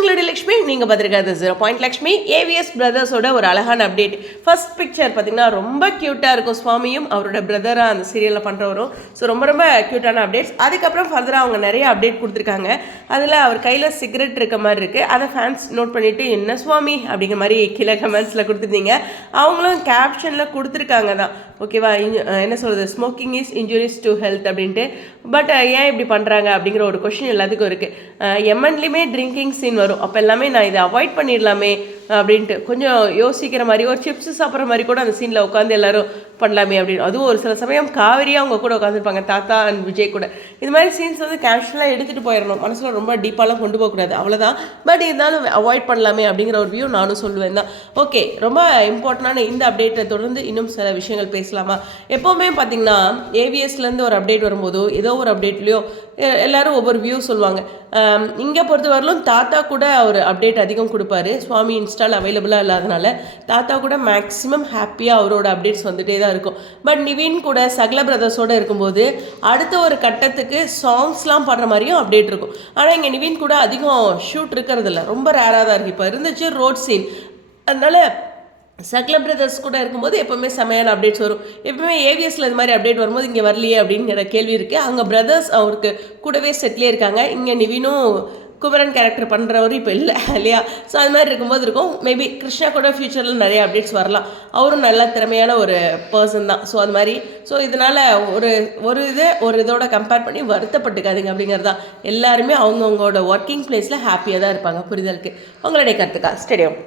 உங்களுடைய லக்ஷ்மி நீங்கள் பார்த்துருக்காது ஜீரோ பாயிண்ட் லக்ஷ்மி. ஏவிஎஸ் பிரதர்ஸோட ஒரு அழகான அப்டேட் ஃபர்ஸ்ட் பிக்சர் பார்த்தீங்கன்னா ரொம்ப க்யூட்டாக இருக்கும் சுவாமியும் அவரோட பிரதராக அந்த சீரியலில் பண்ணுறவரும் ஸோ ரொம்ப ரொம்ப க்யூட்டான அப்டேட்ஸ் அதுக்கப்புறம் ஃபர்தராக அவங்க நிறைய அப்டேட் கொடுத்துருக்காங்க. அதில் அவர் கையில் சிகரெட் இருக்க மாதிரி இருக்குது அதை ஃபேன்ஸ் நோட் பண்ணிவிட்டு என்ன சுவாமி? அப்படிங்கிற மாதிரி கீழே கமெண்ட்ஸில் கொடுத்துருந்தீங்க. அவங்களும் கேப்ஷனில் கொடுத்துருக்காங்க தான். ஓகேவா என்ன சொல்கிறது smoking is injuries to health அப்படின்ட்டு. பட் ஏன் இப்படி பண்ணுறாங்க அப்படிங்கிற ஒரு கொஷின் எல்லாத்துக்கும் இருக்குது எம்என்லேயுமே ட்ரிங்கிங் சீன் வரும். அப்போ எல்லாமே நான் இதை அவாய்ட் பண்ணிடலாமே அப்படின்ட்டு. கொஞ்சம் யோசிக்கிற மாதிரி ஒரு சிப்ஸ் சாப்பிட்ற மாதிரி கூட அந்த சீனில் உட்காந்து எல்லாரும் பண்ணலாமே அப்படின்னு. அதுவும் ஒரு சில சமயம் காவிரியாக அவங்க கூட உட்காந்துருப்பாங்க தாத்தா அண்ட் விஜய் கூட. இது மாதிரி சீன்ஸ் வந்து கேஷுவலாக எடுத்துகிட்டு போயிடணும். மனசில் ரொம்ப டீப்பாலாம் கொண்டு போகக்கூடாது அவ்வளோதான் பட் இருந்தாலும் அவாய்ட் பண்ணலாமே அப்படிங்கிற ஒரு வியூ நானும் சொல்லுவேன் தான். ஓகே ரொம்ப இம்பார்ட்டண்டான இந்த அப்டேட்டை தொடர்ந்து இன்னும் சில விஷயங்கள் பேசலாமா? எப்போவுமே பார்த்தீங்கன்னா ஏவிஎஸ்லேருந்து ஒரு அப்டேட் வரும்போதோ ஏதோ ஒரு அப்டேட்லேயோ எல்லாரும் ஒவ்வொரு வியூ சொல்லுவாங்க. இங்கே பொறுத்தவரையிலும் தாத்தா கூட அவர் அப்டேட் அதிகம் கொடுப்பாரு. சுவாமி ஸ்டால் அவைலபிளாக இல்லாதனால தாத்தா கூட மேக்ஸிமம் ஹாப்பியாக அவரோட அப்டேட்ஸ் வந்துட்டே தான் இருக்கும். பட் நிவின் கூட சகல பிரதர்ஸோடு இருக்கும்போது அடுத்த ஒரு கட்டத்துக்கு சாங்ஸ்லாம் பாடுற மாதிரியும் அப்டேட் இருக்கும். ஆனால் இங்கே நிவின் கூட அதிகம் ஷூட் இருக்கிறதில்ல. ரொம்ப ரேராக தான் இருக்குது இப்போ இருந்துச்சு ரோட் சீன் அதனால சக்ல பிரதர்ஸ் கூட இருக்கும்போது எப்போவுமே செமையான அப்டேட்ஸ் வரும். எப்பவுமே ஏவிஎஸ்ல இது மாதிரி அப்டேட் வரும்போது இங்கே வரலையே அப்படிங்கிற கேள்வி இருக்குது அங்கே பிரதர்ஸ் அவருக்கு கூடவே செட்லேயே இருக்காங்க. இங்கே நிவினும் குமரன் கேரக்டர் பண்ணுறவரும் இப்போ இல்லை இல்லையா? ஸோ அது மாதிரி இருக்கும்போது இருக்கும். மேபி கிருஷ்ணா கூட ஃப்யூச்சரில் நிறைய அப்டேட்ஸ் வரலாம். அவரும் நல்ல திறமையான ஒரு பர்சன் தான். ஸோ அது மாதிரி. ஸோ இதனால் ஒரு ஒரு இது ஒரு இதோட கம்பேர் பண்ணி வருத்தப்பட்டுக்காதீங்க அப்படிங்கிறது தான் எல்லாருமே அவங்கவுங்களோட ஒர்க்கிங் பிளேஸில் ஹாப்பியாக தான் இருப்பாங்க புரிதலுக்கு. உங்களுடைய கருத்துக்கா? ஸ்டேடியம்